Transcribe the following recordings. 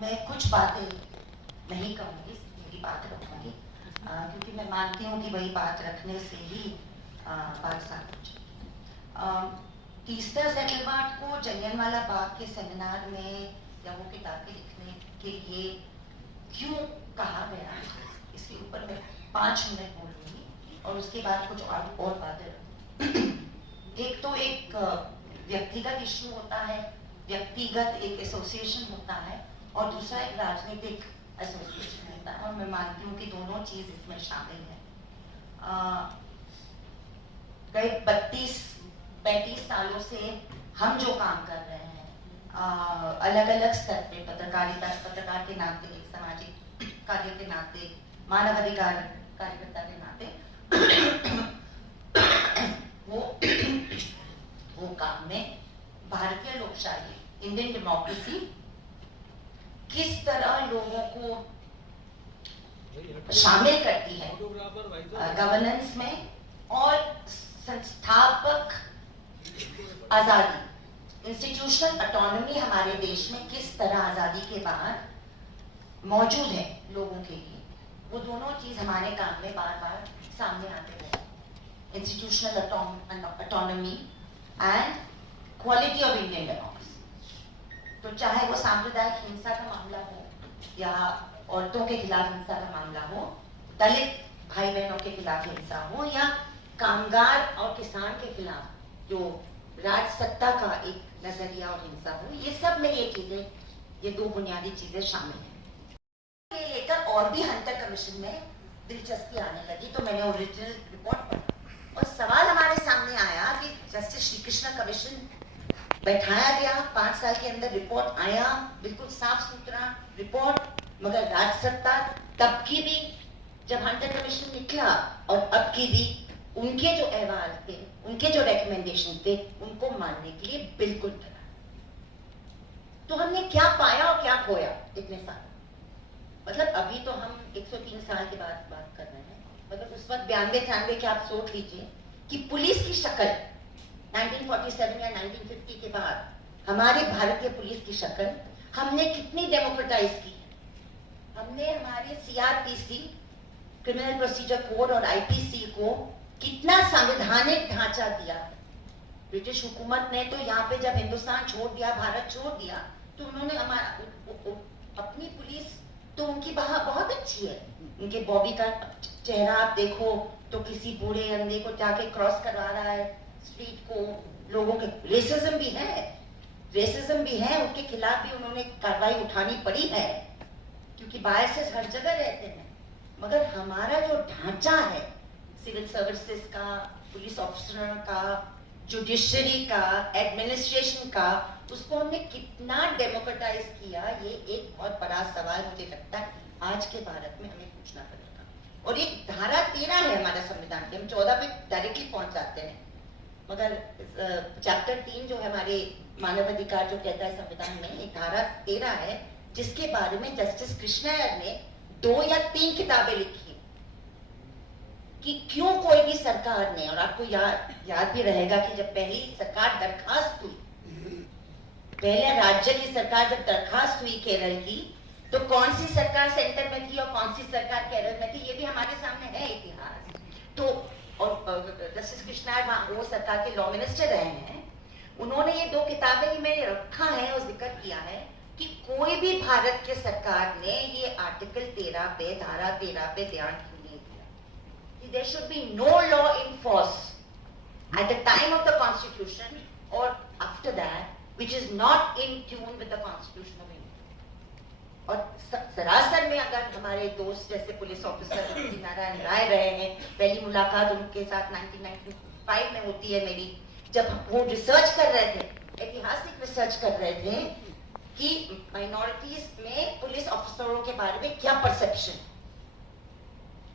मैं कुछ बातें नहीं कहूँगी, मेरी बात रखूँगी, क्योंकि मैं मानती हूँ कि वही बात रखने से ही बात साफ हो जाएगी। तीसरा सेटलमेंट को जलियांवाला बाग के सेमिनार में या वो किताबें लिखने के लिए क्यों कहा गया है, इसके ऊपर मैं 5 मिनट बोलूँगी और उसके बाद कुछ और बातें। एक तो एक व्यक्तिगत इश्यू होता है, व्यक्तिगत एक एसोसिएशन होता है, और दूसरा एक राजनीतिक एसोसिएशन होता है, और मैं मानती हूँ कि दोनों चीज इसमें शामिल है। गए 32-35 सालों से हम जो काम कर रहे हैं अलग अलग स्तर पे, पत्रकार के नाते, सामाजिक कार्य के नाते, मानवाधिकार कार्यकर्ता के नाते, वो काम में भारतीय लोकशाही, इंडियन डेमोक्रेसी किस तरह लोगों को शामिल करती है गवर्नेंस में, और संस्थापक आजादी, इंस्टीट्यूशनल ऑटोनॉमी हमारे देश में किस तरह आजादी के बाद मौजूद है लोगों के लिए, वो दोनों चीज हमारे काम में बार बार सामने आते रहे। Institutional autonomy and quality of Indian democracy. तो चाहे वो सांप्रदायिक हिंसा का मामला हो, या औरतों के खिलाफ हिंसा का मामला हो, दलित भाई बहनों के खिलाफ हिंसा हो, या कामगार और किसान के खिलाफ जो राज सत्ता का एक नजरिया और हिंसा हो, ये सब में ये चीजें, ये दो बुनियादी चीजें शामिल हैं। ये लेकर और भी हंटर कमीशन में दिलचस्पी आने लगी, तो मैंने ओरिजिनल रिपोर्ट पढ़ा और सवाल हमारे सामने आया कि जस्टिस श्री कृष्ण कमीशन बैठाया गया, 5 साल के अंदर रिपोर्ट आया, बिल्कुल साफ सुथरा रिपोर्ट, मगर राज सत्ता तब की भी जब हंटर कमीशन निकला और अब की भी उनके जो अहवाल थे, उनके जो रिकमेंडेशन थे, उनको मानने के लिए बिल्कुल तैयार। तो हमने क्या पाया और क्या खोया इतने साल? मतलब अभी तो हम 103 साल के बाद बात कर रहे हैं, मतलब उस वक्त 92-93 के आप सोच लीजिए कि पुलिस की शक्ल 1947 या 1950 के बाद हमारे भारतीय पुलिस की शक्ल हमने कितनी डेमोक्रेटाइज की है। हमने हमारे सीआरपीसी, क्रिमिनल प्रोसीजर कोड और आईपीसी को कितना संवैधानिक ढांचा दिया। ब्रिटिश हुकूमत ने तो यहाँ पे जब हिंदुस्तान छोड़ दिया, भारत छोड़ दिया, तो उन्होंने हमारा अपनी पुलिस तो उनकी बहुत अच्छी है। उनके बॉबी का चेहरा आप देखो तो किसी बूढ़े अंधे को जाके क्रॉस करवा रहा है स्ट्रीट को, लोगों के रेसिज्म भी है, उनके खिलाफ भी उन्होंने कार्रवाई उठानी पड़ी है, क्योंकि बायसेस हर जगह रहते हैं। मगर हमारा जो ढांचा है सिविल सर्विसेज का, पुलिस ऑफिसर का, जुडिशरी का, एडमिनिस्ट्रेशन का, उसको हमने कितना डेमोक्रेटाइज किया, ये एक बहुत बड़ा सवाल मुझे लगता है आज के भारत में हमें पूछना पड़ेगा। और एक धारा 13 है हमारा संविधान के, हम 14 पे डायरेक्टली पहुंच जाते हैं, मगर चैप्टर 3 जो है हमारे मानवाधिकार जो कहता है संविधान में, एक धारा 13 है जिसके बारे में जस्टिस कृष्णय्यर ने 2 या 3 किताबें लिखी कि क्यों कोई भी सरकार ने, और आपको याद भी रहेगा कि जब पहली सरकार दरखास्त हुई, पहले राज्य की सरकार जब दरखास्त हुई केरल की, तो कौन सी सरकार सेंटर में थी और कौन सी सरकार केरल में थी, ये भी हमारे सामने है इतिहास। तो और जस्टिस कृष्णय्यर वो सरकार के लॉ मिनिस्टर रहे हैं, उन्होंने ये 2 किताबें मैंने रखा है और जिक्र किया है कि कोई भी भारत के सरकार ने ये आर्टिकल 13 पे, धारा 13 पे ध्यान क्यों नहीं दिया। There should be no law in force at the time of the constitution or after that which is not in tune with the constitution of India. और सरासर में अगर हमारे दोस्त जैसे पुलिस ऑफिसर नारायण राय रहे हैं, पहली मुलाकात उनके साथ 1995 में होती है मेरी, जब वो रिसर्च कर रहे थे, ऐतिहासिक रिसर्च कर रहे थे कि माइनॉरिटीज में पुलिस ऑफिसरों के बारे में क्या परसेप्शन,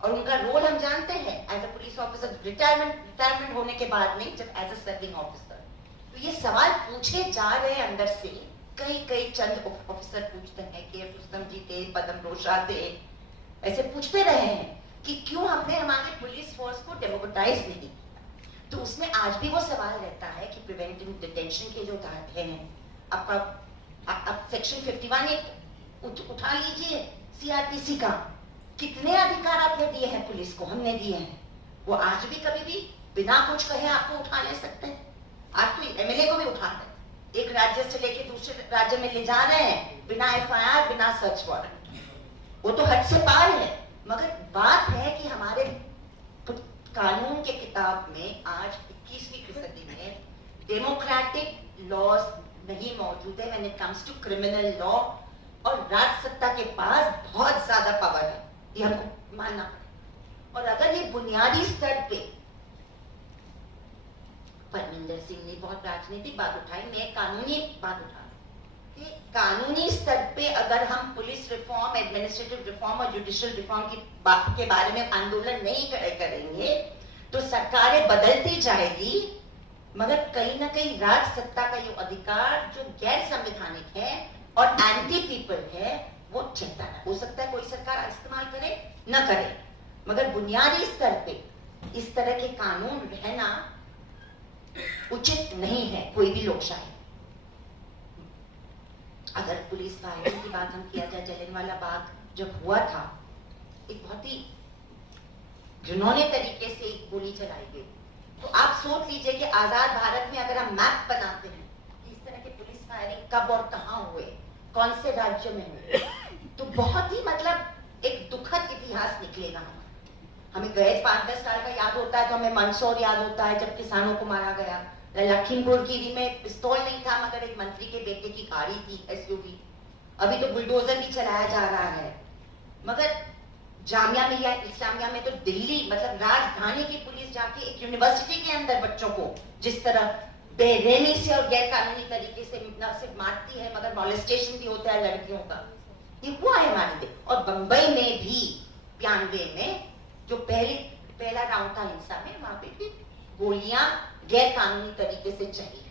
और उनका रोल हम जानते हैं as a police officer, retirement होने के बाद नहीं, जब एज अ सर्विंग ऑफिसर। तो ये सवाल पूछे जा रहे हैं अंदर से, कई चंद ऑफिसर पूछते हैं कि रुस्तम जी थे, पदम रोशा थे, ऐसे पूछते रहे हैं कि क्यों हमने हमारे पुलिस फोर्स को डेमोक्रेटाइज नहीं किया। तो उसमें आज भी वो सवाल रहता है कि प्रिवेंटिव डिटेंशन के जो हैं, आपका सेक्शन 51 एक उठा लीजिए सीआरपीसी का, कितने अधिकार आपने दिए हैं पुलिस को, हमने दिए हैं। वो आज भी कभी भी बिना कुछ कहे आपको उठा ले सकते हैं। आज तो एमएलए को भी उठा रहे, एक राज्य से लेके दूसरे राज्य में ले जा रहे हैं बिना एफआईआर, बिना सर्च वारंट। वो तो हद से पार है। मगर बात है कि हमारे कानून के किताब में आज 21वीं सदी में डेमोक्रेटिक लॉज नहीं मौजूद है when it comes to criminal law, और राज सत्ता के पास बहुत ज्यादा पावर है, ये हमको मानना पड़ेगा। और अगर ये बुनियादी स्तर पे, परमिंदर सिंह ने बहुत राजनीतिक बात उठाई, मैं कानूनी बात उठा कि कानूनी स्तर पे अगर हम पुलिस रिफॉर्म, एडमिनिस्ट्रेटिव रिफॉर्म और जुडिशियल रिफॉर्म की बात के बारे में आंदोलन नहीं करेंगे तो सरकारें बदलती जाएगी, मगर कहीं ना कहीं राज सत्ता का ये अधिकार जो गैर संवैधानिक है और एंटी पीपल है वो चलता है। हो सकता है कोई सरकार इस्तेमाल करे न करे, मगर बुनियादी स्तर पे इस तरह के कानून रहना उचित नहीं है कोई भी लोकशाही। अगर पुलिस फायरिंग की बात हम किया जाए, जलियांवाला बाग जब हुआ था, एक बहुत ही घिनौने तरीके से एक गोली चलाई गई। तो आप सोच लीजिए कि आजाद भारत में अगर हम मैप बनाते हैं कि इस तरह के पुलिस फायरिंग कब और कहां हुए, कौन से राज्य में हुए, तो बहुत ही मतलब एक दुखद इतिहास निकलेगा। हमें गए 5-10 साल का याद होता है तो हमें मंदसौर याद होता है जब किसानों को मारा गया। लखीमपुर खीरी में पिस्तौल नहीं था मगर एक मंत्री के बेटे की गाड़ी थी एसयूवी। अभी तो बुलडोजर भी चलाया जा रहा है। मगर जामिया मिलिया इस्लामिया में तो दिल्ली मतलब राजधानी की पुलिस जाके एक यूनिवर्सिटी के अंदर बच्चों को जिस तरह बेरहमी से और गैर कानूनी तरीके से न सिर्फ मारती है मगर मॉलेस्टेशन भी होता है लड़कियों का, ये हुआ है हमारे देश। और बंबई में भी 92 में जो पहला राउंड था हिंसा में, वहां पे भी गोलियां गैर कानूनी तरीके से चली।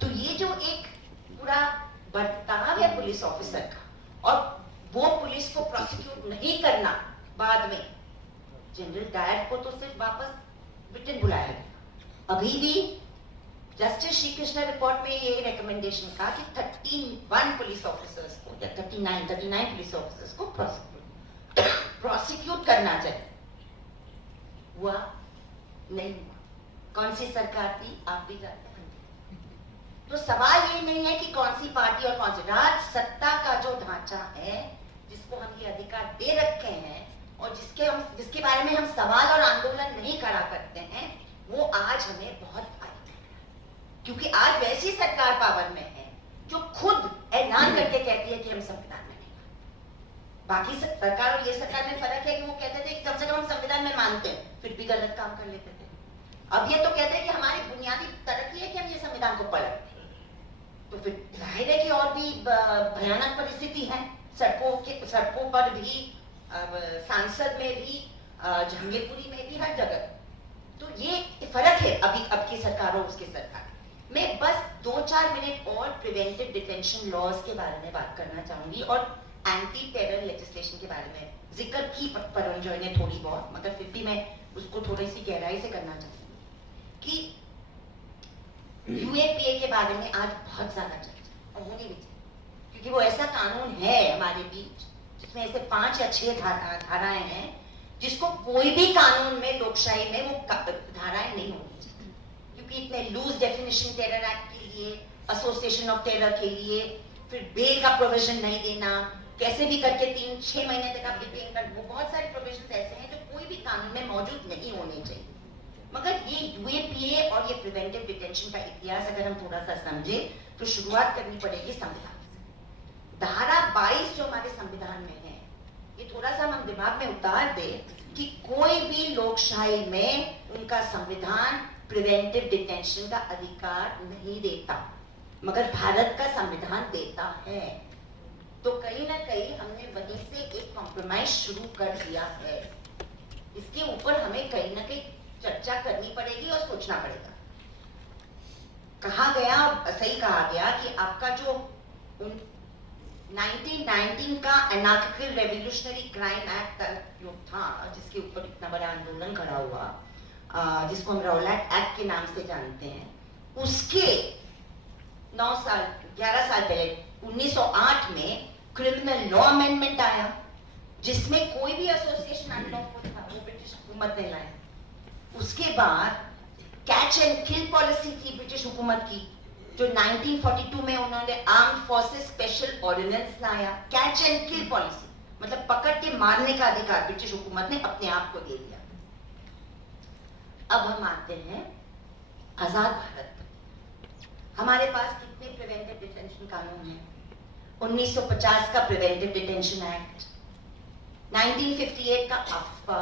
तो ये जो एक पूरा बर्ताव है पुलिस ऑफिसर का, और वो पुलिस को प्रोसिक्यूट नहीं करना, बाद में जनरल डायर को तो सिर्फ वापस ब्रिटेन बुलाया गया। अभी भी जस्टिस श्री कृष्ण रिपोर्ट में ये रिकमेंडेशन था कि 31 पुलिस ऑफिसर्स को या 39 पुलिस ऑफिसर्स को प्रोसिक्यूट करना चाहिए। हुआ नहीं हुआ। कौन सी सरकार थी आप भी जानते हैं। तो सवाल ये नहीं है कि कौन सी पार्टी और कौन सी, राज सत्ता का जो ढांचा है जिसको हम ये अधिकार दे रखे हैं और जिसके बारे में हम सवाल और आंदोलन नहीं करा करते हैं, वो आज हमें बहुत फायदा है। क्योंकि आज वैसी सरकार पावर में है जो खुद ऐलान करके कहती है कि हम संविधान में नहीं मानते। बाकी सरकार और ये सरकार में फर्क है कि वो कहते थे कि कम से कम हम संविधान में मानते हैं, फिर भी गलत काम कर लेते थे। अब ये तो कहते हैं कि हमारी बुनियादी तरक्की है कि हम ये संविधान को पलट, तो फिर जाहिर है कि और भी भयानक परिस्थिति है। सड़कों पर भी, सांसद में भी, जहांगीरपुरी में भी, हर जगह। तो ये फर्क है अभी अब की सरकार और उसकी सरकार। मैं बस 2-4 मिनट और प्रिवेंटिव डिटेंशन लॉज के बारे में बात करना चाहूंगी और एंटी टेरर लेजिस्लेशन के बारे में जिक्र की परंजोय ने थोड़ी बहुत, मगर फिर भी मैं उसको थोड़ी सी गहराई से करना चाहूंगी कि यूएपीए के बारे में आज बहुत ज्यादा चर्चा और होनी भी चाहिए, क्योंकि वो ऐसा कानून है हमारे बीच जिसमें ऐसे 5 या 6 धाराएं हैं जिसको कोई भी कानून में, लोकशाही में वो धाराएं नहीं होनी चाहिए, क्योंकि इतने लूज डेफिनेशन टेरर एक्ट के लिए, एसोसिएशन ऑफ टेरर के लिए, फिर बेल का प्रोविजन नहीं देना, कैसे भी करके 3-6 महीने तक आप डिटेन कर, वो बहुत सारे प्रोविजन ऐसे हैं जो कोई भी कानून में मौजूद नहीं होने चाहिए। मगर ये यूएपीए और ये प्रिवेंटिव डिटेंशन का इतिहास अगर हम थोड़ा सा समझे तो शुरुआत करनी पड़ेगी संविधान से। धारा 22 जो हमारे संविधान में है, ये थोड़ा सा हम दिमाग में उतार दे कि कोई भी लोकशाही में उनका संविधान प्रिवेंटिव डिटेंशन का अधिकार नहीं देता, मगर भारत का संविधान देता है। तो कहीं ना कहीं हमने वहीं से एक कॉम्प्रोमाइज शुरू कर दिया है। इसके ऊपर हमें कहीं ना कहीं चर्चा करनी पड़ेगी और सोचना पड़ेगा। कहा गया, सही कहा गया कि आपका जो 1919 का एनार्किकल रेवोल्यूशनरी क्राइम एक्ट जो था, जिसके ऊपर इतना बड़ा आंदोलन खड़ा हुआ, जिसको हम रौलैट एक्ट के नाम से जानते हैं, उसके 11 साल पहले 1908 में क्रिमिनल लॉ अमेंडमेंट आया जिसमें कोई भी एसोसिएशन अनलॉफुल था, वो ब्रिटिश हुकूमत ने लाया। उसके बाद कैच एंड किल पॉलिसी थी ब्रिटिश हुकूमत की, जो 1942 में उन्होंने आर्म्ड फोर्सेस स्पेशल ऑर्डिनेंस लाया। कैच एंड किल पॉलिसी मतलब पकड़ के मारने का अधिकार ब्रिटिश हुकूमत ने अपने आप को दे दिया। अब हम आते हैं आजाद भारत। हमारे पास कितने प्रिवेंटिव डिटेंशन कानून हैं? 1950 का प्रिवेंटिव डिटेंशन एक्ट, 1958 का आफ्पा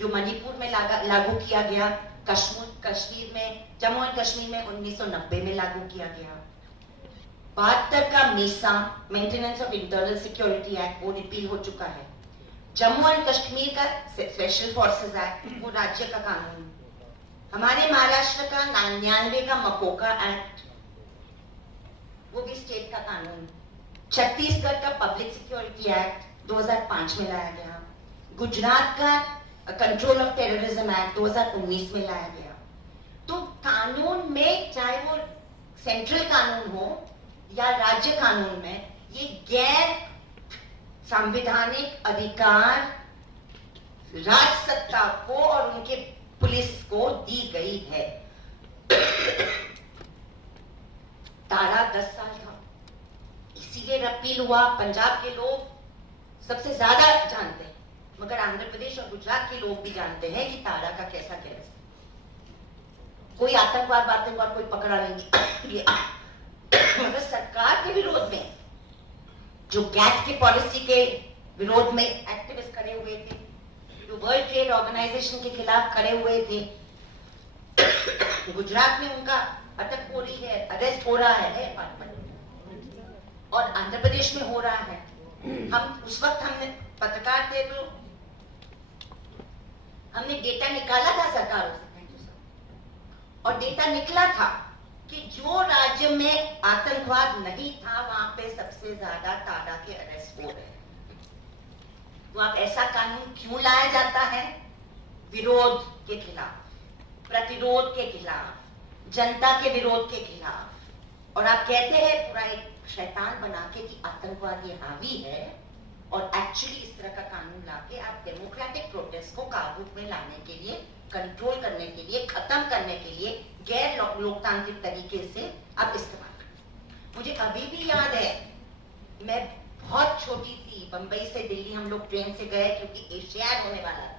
जो मणिपुर में लागू किया गया, कश्मीर में, जम्मू एंड कश्मीर में 1990 में लागू किया गया। 72 का Misa maintenance of internal security act, वो रिपील हो चुका है। जम्मू एंड कश्मीर का स्पेशल फोर्सेस एक्ट, वो राज्य का कानून। हमारे महाराष्ट्र का 99 का मकोका एक्ट, वो भी स्टेट का कानून। छत्तीसगढ़ का पब्लिक सिक्योरिटी एक्ट 2005 में लाया गया। गुजरात का कंट्रोल ऑफ टेररिज्म एक्ट 2019 में लाया गया। तो कानून में, चाहे वो सेंट्रल कानून हो या राज्य कानून में, ये गैर संवैधानिक अधिकार राज सत्ता को और उनके पुलिस को दी गई है। तारा 10 साल था, इसीलिए रिपील हुआ। पंजाब के लोग सबसे ज्यादा जानते हैं, मगर आंध्र प्रदेश और गुजरात के लोग भी जानते हैं कि तारा का कैसा केस। कोई आतंकवाद कोई पकड़ा नहीं गया, मगर सरकार के विरोध में, जो गैट की पॉलिसी के विरोध में एक्टिविस्ट खड़े हुए थे, जो वर्ल्ड ट्रेड ऑर्गेनाइजेशन के खिलाफ खड़े हुए थे, गुजरात में उनका अटक हो रही है, अरेस्ट हो रहा है अपार्टमेंट, और आंध्र प्रदेश में हो रहा है। हम उस वक्त, हमने पत्रकार थे तो हमने डेटा निकाला था सरकारों से, और डेटा निकला था कि जो राज्य में आतंकवाद नहीं था वहां पे सबसे ज्यादा तारा के अरेस्ट हो रहे हैं। तो अब ऐसा कानून क्यों लाया जाता है? विरोध के खिलाफ, प्रतिरोध के खिलाफ, जनता के विरोध के खिलाफ। और आप कहते हैं पूरा एक शैतान बना के कि आतंकवाद ये हावी है, और एक्चुअली इस तरह का कानून लाके आप डेमोक्रेटिक प्रोटेस्ट को काबू में लाने के लिए, कंट्रोल करने के लिए, खत्म करने के लिए गैर लोकतांत्रिक तरीके से आप इस्तेमाल करें। मुझे अभी भी याद है, मैं बहुत छोटी थी, बंबई से दिल्ली हम लोग ट्रेन से गए क्योंकि एशियाड होने वाला था।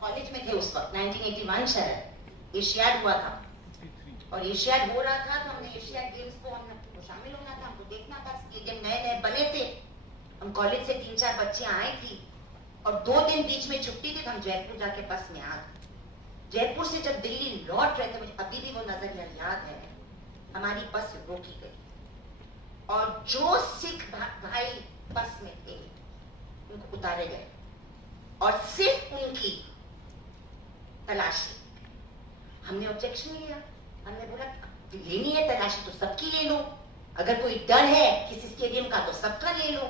कॉलेज में थे उस वक्त, 1981 शायद एशियाड हुआ था, और एशियाड हो रहा था तो हमने एशियाड गेम्स को हमको शामिल होना था, हमको देखना था। स्टेडियम नए नए बने थे, हम कॉलेज से 3-4 बच्चे आए थी, और 2 दिन बीच में छुट्टी थी तो हम जयपुर जाके बस में आ गए। जयपुर से जब दिल्ली लौट रहे थे, मुझे अभी भी वो नजरिया याद है, हमारी बस रोकी गई, और जो सिख भाई बस में थे उनको उतारे गए, और सिर्फ उनकी तलाशी। हमने ऑब्जेक्शन लिया, हमने बोला लेनी है तलाशी तो सबकी ले लो, अगर कोई डर है किसी स्टेडियम का तो सबका ले लो,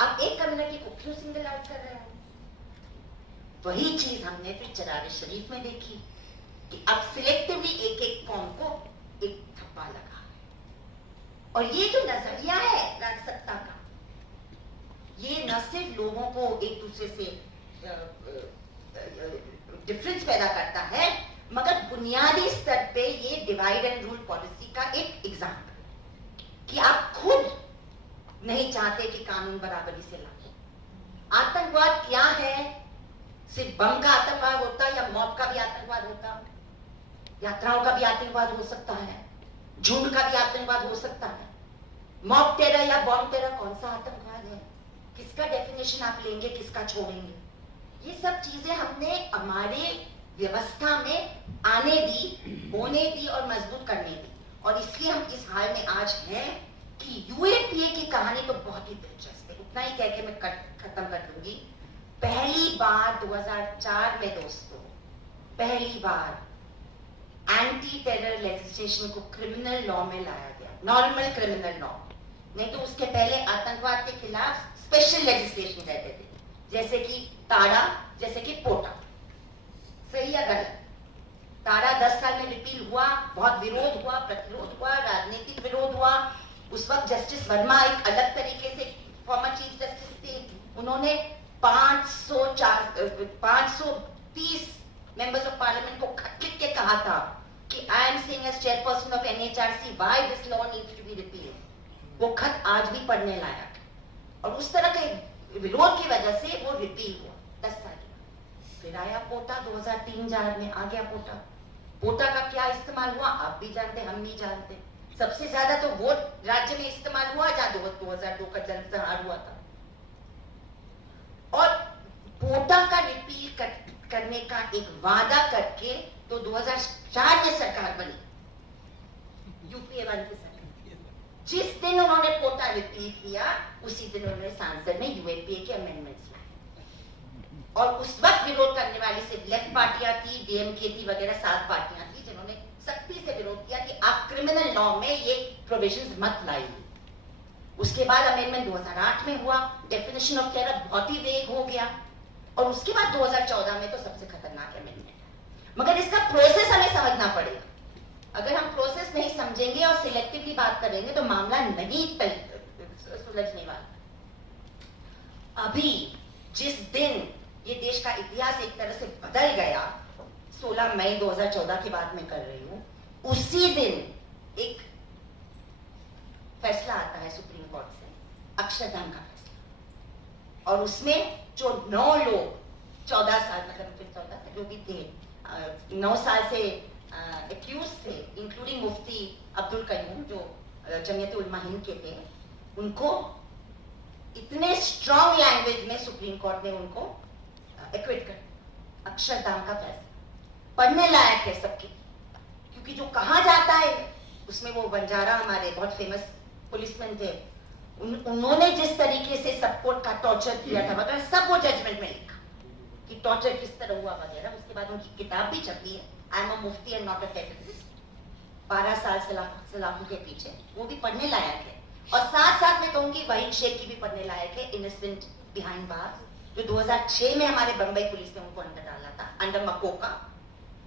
आप एक कम्युनिटी को क्यों सिंगल आउट कर रहे हो? वही चीज हमने फिर चरार शरीफ में देखी कि अब सिलेक्टिवली एक एक कौम को एक थप्पा लगा है। और ये जो नजरिया है राज सत्ता का, ये न सिर्फ लोगों को एक दूसरे से डिफरेंस पैदा करता है, मगर बुनियादी स्तर पे ये डिवाइड एंड रूल पॉलिसी का एक एग्जाम्पल कि आप खुद नहीं चाहते कि कानून बराबरी से लागू। आतंकवाद क्या है? सिर्फ बम का आतंकवाद होता या मौत का भी आतंकवाद होता? यात्राओं का भी आतंकवाद हो सकता है, झुंड का भी आतंकवाद हो सकता है। मॉब टेरर या बॉम्ब टेरर कौन सा आतंकवाद है? किसका डेफिनेशन आप लेंगे, किसका छोड़ेंगे? ये सब चीजें हमने हमारे व्यवस्था में आने दी, होने दी और मजबूत करने दी। और इसलिए हम इस हाल में आज हैं कि यूएपीए की कहानी तो बहुत ही दिलचस्प है। उतना ही कह के मैं खत्म कर दूंगी। पहली बार 2004 में दोस्तों, पहली बार एंटी टेरर लेजिस्लेशन को क्रिमिनल लॉ में लाया गया, नॉर्मल क्रिमिनल लॉ। नहीं तो उसके पहले आतंकवाद के खिलाफ स्पेशल लेजिस्लेशन कहते थे, जैसे कि ताड़ा, जैसे कि पोटा। सही या गलत? ताड़ा 10 साल में रिपील हुआ, बहुत विरोध हुआ, प्रतिरोध हुआ, राजनीतिक विरोध हुआ। उस वक्त जस्टिस वर्मा एक अलग तरीके से फॉर्मर चीफ जस्टिस थे, उन्होंने 530 मेंबर्स ऑफ पार्लियामेंट को खत लिख के कहा था कि I am saying as chairperson of NHRC why this law needs to be repealed. वो खत आज भी पढ़ने लायक है, और उस तरह के विरोध की वजह से वो रिपील हुआ 10 साल के बाद। फिर आया पोटा 2003-4 में आ गया पोटा। पोटा का क्या इस्तेमाल हुआ आप भी जानते, हम भी जानते। सबसे ज्यादा तो वोट राज्य में इस्तेमाल हुआ जहां 2002 का जनसंहार हुआ था, और पोटा का रिपील करने का एक वादा करके तो 2004 में सरकार बनी, UPA 1 की सरकार। जिस दिन उन्होंने पोटा रिपील किया उसी दिन उन्होंने संसद में UAPA के अमेंडमेंट्स लाए, और उस वक्त विरोध करने वाली सिर्फ लेफ्ट पार्टियां थी, DMK थी, वगैरह 7 पार्टियां थी जिन्होंने सख्ती से विरोध किया कि आप क्रिमिनल लॉ में ये प्रोविजंस मत लाइए। उसके बाद अमेंडमेंट 2008 में हुआ, डेफिनेशन ऑफ टेरर बहुत ही वेग हो गया, और उसके बाद 2014 में तो सबसे खतरनाक अमेंडमेंट है। मगर इसका प्रोसेस हमें समझना पड़ेगा। अगर हम प्रोसेस नहीं समझेंगे और सिलेक्टिवली बात करेंगे तो मामला नहीं सुलझने वाला। अभी जिस दिन ये देश का इतिहास एक तरह से बदल गया, 16 मई 2014 की बात मैं कर रही हूं, उसी दिन एक फैसला आता है सुप्रीम कोर्ट से, अक्षरधाम का फैसला, और उसमें जो 9 लोग 14 साल मतलब 14 जो भी थे 9 साल से एक्यूज थे, इंक्लूडिंग मुफ्ती अब्दुल कयूम जो जमियत उलमा हिंद के थे, उनको इतने स्ट्रॉन्ग लैंग्वेज में सुप्रीम कोर्ट ने उनको एक्विट कर। अक्षरधाम का फैसला पढ़ने लायक है सबके, क्योंकि जो कहा जाता है उसमें वो बंजारा हमारे बहुत फेमस पुलिसमैन थे, उन्होंने जिस तरीके से सबको का टॉर्चर किया था वगैरह सब वो जजमेंट में लिखा कि टॉर्चर किस तरह हुआ वगैरह। उसके बाद उनकी किताब भी छपी है, I am a Mufti and not a terrorist, 12 साल सलाखों के पीछे, वो भी पढ़ने लायक है। और साथ साथ में कहूंगी वहीद शेख की भी पढ़ने लायक है, इनोसेंट बिहाइंड बार्स, जो 2006 में हमारे बंबई पुलिस ने उनको अंदर डाला था, अंडर मकोका।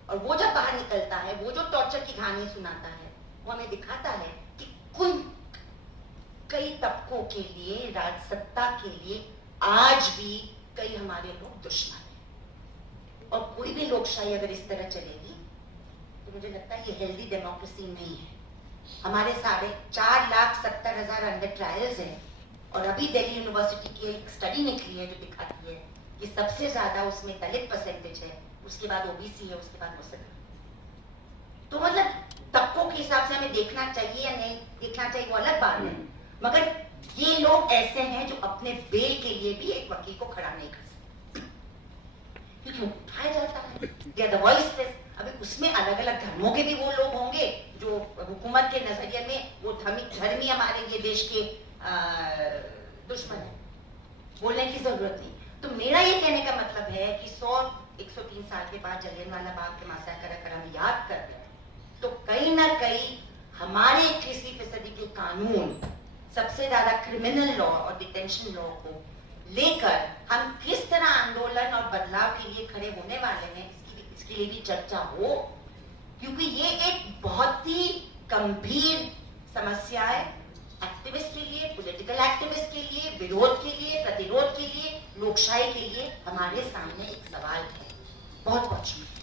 और वो जब बाहर निकलता है, वो जो टॉर्चर की कहानी सुनाता है, वो हमें दिखाता है कि कई तबकों के लिए, राजसत्ता के लिए आज भी कई हमारे लोग दुश्मन हैं। और कोई भी लोकशाही अगर इस तरह चलेगी तो मुझे लगता है ये हेल्दी डेमोक्रेसी नहीं है। हमारे 4,70,000 अंडर ट्रायल्स हैं, और अभी दिल्ली यूनिवर्सिटी की एक स्टडी निकली है जो दिखाती है कि सबसे ज्यादा उसमें दलित परसेंटेज है, उसके बाद OBC है, उसके बाद मुसलमान। तो मतलब तबकों के हिसाब से हमें देखना चाहिए या नहीं देखना चाहिए वो अलग बात है, मगर ये लोग ऐसे हैं जो अपने बेल के लिए भी एक वकील को खड़ा नहीं कर सकते, क्योंकि उठाया जाता है या द वॉइसलेस। अभी उसमें अलग अलग धर्मों के भी वो लोग होंगे जो हुकूमत के नजरिए में वो धर्मी हमारे ये देश के दुश्मन है, बोलने की जरूरत नहीं। तो मेरा ये कहने का मतलब है कि 103 साल के बाद जलियांवाला बाग के मैसेकर अगर हम याद करते हैं तो कहीं ना कहीं हमारे 21वीं सदी के कानून सबसे ज्यादा क्रिमिनल लॉ और डिटेंशन लॉ को लेकर हम किस तरह आंदोलन और बदलाव के लिए खड़े होने वाले हैं, इसके लिए भी चर्चा हो, क्योंकि ये एक बहुत ही गंभीर समस्या है एक्टिविस्ट के लिए, पॉलिटिकल एक्टिविस्ट के लिए, विरोध के लिए, प्रतिरोध के लिए, लोकशाही के लिए हमारे सामने एक सवाल है। बहुत बहुत शुक्रिया।